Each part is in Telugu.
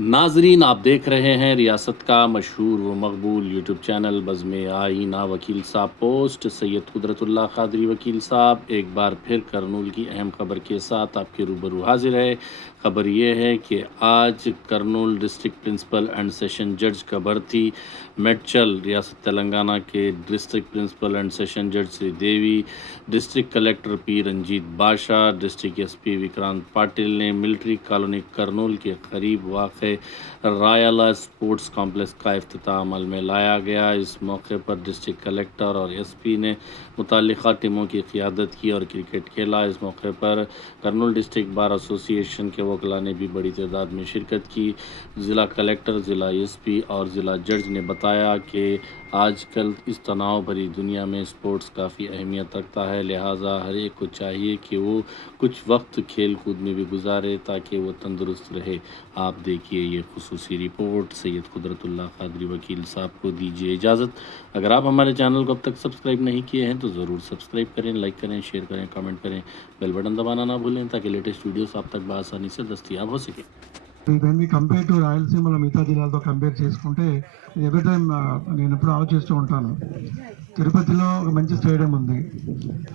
ناظرین، آپ دیکھ رہے ہیں ریاست کا مشہور و مقبول یوٹیوب چینل بزم آئینہ وکیل صاحب پوسٹ۔ سید قدرت اللہ قادری وکیل صاحب، ایک بار پھر کرنول کی اہم خبر کے ساتھ آپ کے روبرو حاضر ہے خبر یہ ہے کہ آج کرنول ڈسٹرکٹ پرنسپل اینڈ سیشن جج کا برتی میٹچل، ریاست تلنگانہ کے ڈسٹرکٹ پرنسپل اینڈ سیشن جج سری دیوی۔ ڈسٹرکٹ کلیکٹر پی رنجیت بادشاہ ڈسٹرکٹ ایس پی وکرانت پاٹل نے ملٹری کالونی کرنول کے قریب واقع سے رائے سپورٹس اسپورٹس کمپلیکس کا افتتاح عمل میں لایا گیا۔ اس موقع پر ڈسٹرک کلیکٹر اور ایس پی نے متعلقہ ٹیموں کی قیادت کی اور کرکٹ کھیلا۔ اس موقع پر کرنول ڈسٹرک بار ایسوسی ایشن کے وکلاء نے بھی بڑی تعداد میں شرکت کی۔ ضلع کلیکٹر ضلع ایس پی اور ضلع جج نے بتایا کہ آج کل اس تناؤ بھری دنیا میں اسپورٹس کافی اہمیت رکھتا ہے، لہٰذا ہر ایک کو چاہیے کہ وہ کچھ وقت کھیل کود میں بھی گزارے تاکہ وہ تندرست رہے۔ آپ دیکھیں۔ کیے یہ خصوصی رپورٹ، سید قدرت اللہ قادری وکیل صاحب کو دیجیے اجازت۔ اگر آپ ہمارے چینل کو اب تک سبسکرائب نہیں کیے ہیں تو ضرور سبسکرائب کریں، لائک کریں، شیئر کریں کامنٹ کریں، بیل بٹن دبانا نہ بھولیں تاکہ لیٹسٹ ویڈیوز آپ تک بآسانی سے دستیاب ہو سکیں۔ ఇవన్నీ కంపేర్ టు రాయలసీమలో మిగతా జిల్లాలతో కంపేర్ చేసుకుంటే ఎవ్రీ టైం నేను ఎప్పుడు ఆలోచిస్తూ ఉంటాను. తిరుపతిలో ఒక మంచి స్టేడియం ఉంది.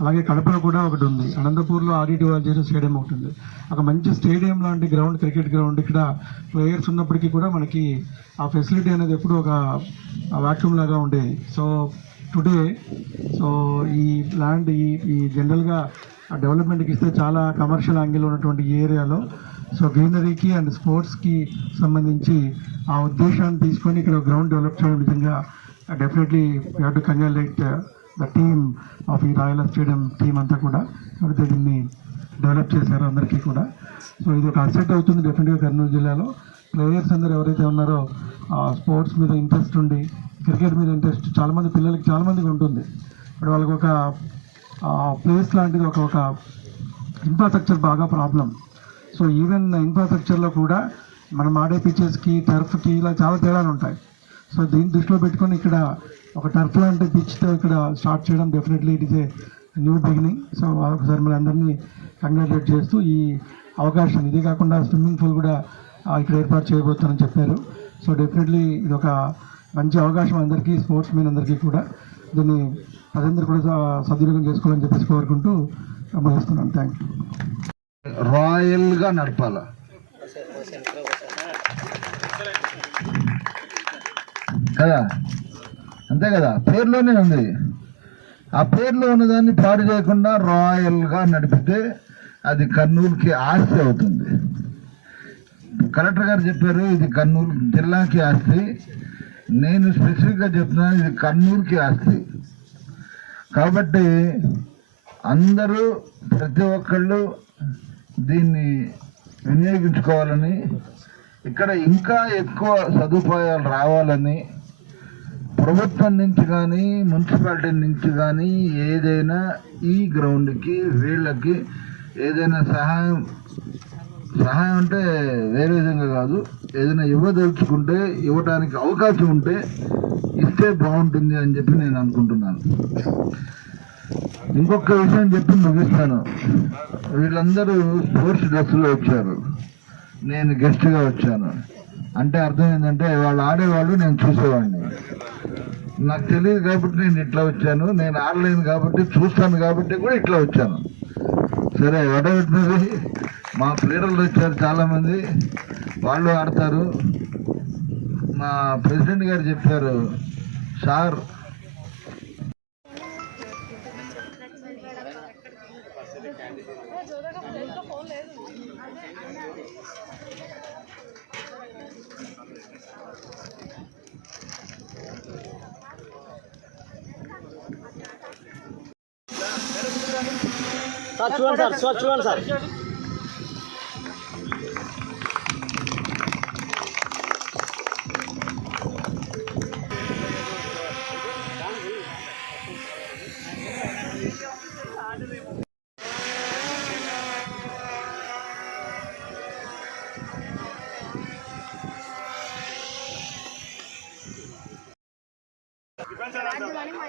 అలాగే కడపలో కూడా ఒకటి ఉంది. అనంతపూర్లో ఆర్డీటీ వాళ్ళు చేసే స్టేడియం ఒకటి ఉంది. ఒక మంచి స్టేడియం లాంటి గ్రౌండ్ క్రికెట్ గ్రౌండ్ ఇక్కడ ప్లేయర్స్ ఉన్నప్పటికీ కూడా మనకి ఆ ఫెసిలిటీ అనేది ఎప్పుడు ఒక వాక్యూమ్ లాగా ఉండేది సో టుడే సో ఈ ల్యాండ్ ఈ ఈ జనరల్గా డెవలప్మెంట్కి ఇస్తే చాలా కమర్షియల్ యాంగిల్ ఉన్నటువంటి ఏరియాలో సో గ్రీనరీకి అండ్ స్పోర్ట్స్కి సంబంధించి ఆ ఉద్దేశాన్ని తీసుకొని ఇక్కడ గ్రౌండ్ డెవలప్ చేయడం విధంగా definitely you to congratulate the team of ఈ రాయల్ స్టేడియం టీం అంతా కూడా. దీన్ని డెవలప్ చేశారో అందరికీ కూడా. సో ఇది ఒక అసెట్ అవుతుంది డెఫినెట్గా కర్నూలు జిల్లాలో. ప్లేయర్స్ అందరూ ఎవరైతే ఉన్నారో స్పోర్ట్స్ మీద ఇంట్రెస్ట్ ఉండి క్రికెట్ మీద ఇంట్రెస్ట్ చాలామంది పిల్లలకి చాలామందికి ఉంటుంది. ఇప్పుడు వాళ్ళకి ఒక ప్లేస్ లాంటిది ఒక ఒక ఇన్ఫ్రాస్ట్రక్చర్ బాగా ప్రాబ్లం సో ఈవెన్ ఇన్ఫ్రాస్ట్రక్చర్లో కూడా మనం ఆడే పిచ్చెస్కి టర్ఫ్కి ఇలా చాలా తేడాలు ఉంటాయి. సో దీన్ని దృష్టిలో పెట్టుకొని ఇక్కడ ఒక టర్ఫ్ లాంటి పిచ్తో ఇక్కడ స్టార్ట్ చేయడం definitely it is a new beginning so ఒకసారి మరి అందరినీ కంగ్రాచులేట్ చేస్తూ ఈ అవకాశం ఇదే కాకుండా స్విమ్మింగ్ పూల్ కూడా ఇక్కడ ఏర్పాటు చేయబోతానని చెప్పారు. సో డెఫినెట్లీ ఇది ఒక మంచి అవకాశం అందరికీ స్పోర్ట్స్ మెన్ అందరికీ కూడా. దీన్ని ప్రజలందరూ కూడా సద్వినియోగం చేసుకోవాలని చెప్పేసి కోరుకుంటూ ముగిస్తున్నాను థ్యాంక్ యూ రాయల్గా నడపాల. కదా? అంతే కదా? పేర్లోనే ఉంది. ఆ పేర్లో ఉన్నదాన్ని పాడు చేయకుండా రాయల్గా నడిపితే అది కర్నూలుకి ఆస్తి అవుతుంది. కలెక్టర్ గారు చెప్పారు ఇది కర్నూలు జిల్లాకి ఆస్తి. నేను స్పెసిఫిక్గా చెప్తున్నాను ఇది కర్నూలుకి ఆస్తి. కాబట్టి అందరూ ప్రతి ఒక్కళ్ళు దీన్ని వినియోగించుకోవాలని ఇక్కడ ఇంకా ఎక్కువ సదుపాయాలు రావాలని ప్రభుత్వం నుంచి కానీ మున్సిపాలిటీ నుంచి కానీ ఏదైనా ఈ గ్రౌండ్కి వీళ్ళకి ఏదైనా సహాయం సహాయం అంటే వేరే విధంగా కాదు. ఏదైనా ఇవ్వదలుచుకుంటే ఇవ్వడానికి అవకాశం ఉంటే ఇస్తే బాగుంటుంది అని చెప్పి నేను అనుకుంటున్నాను. ఇంకొక విషయం చెప్పి ముగిస్తాను. వీళ్ళందరూ స్పోర్ట్స్ డ్రెస్సులో వచ్చారు. నేను గెస్ట్గా వచ్చాను. అంటే అర్థం ఏంటంటే వాళ్ళు ఆడేవాళ్ళు నేను చూసేవాడిని. నాకు తెలియదు కాబట్టి నేను ఇట్లా వచ్చాను. నేను ఆడలేను కాబట్టి చూస్తాను కాబట్టి కూడా ఇట్లా వచ్చాను. సరే వడబెట్టినది మా ప్లేయర్లు వచ్చారు చాలామంది. వాళ్ళు ఆడతారు. మా ప్రెసిడెంట్ గారు చెప్పారు సార్ স্যার চুয়ান sir sir চুয়ান sir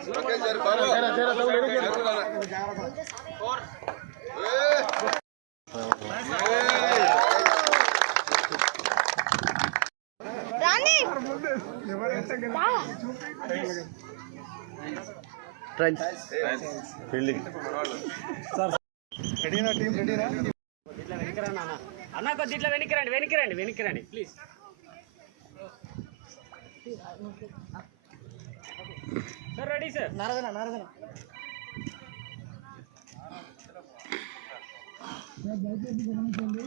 Okay, sir. Baro. Sir, sir, sir. Four. Fielding రెడీనా టీం రెడీనా ఇట్లా వెనక్కిరండి అన్న అన్న కొద్ది ఇట్లా వెనక్కిరండి వెనక్కిరండి ప్లీజ్ సార్ రెడీ సార్ నారదనా నారదనా? సరిపోయారా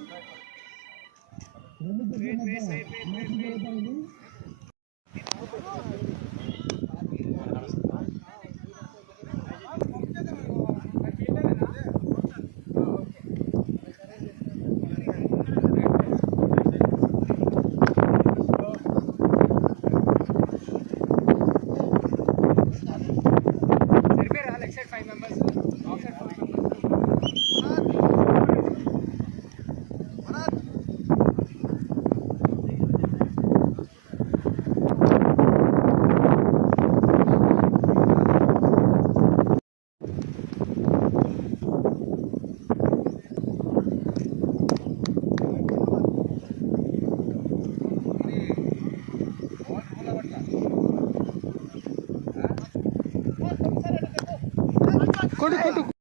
కొడు కొడు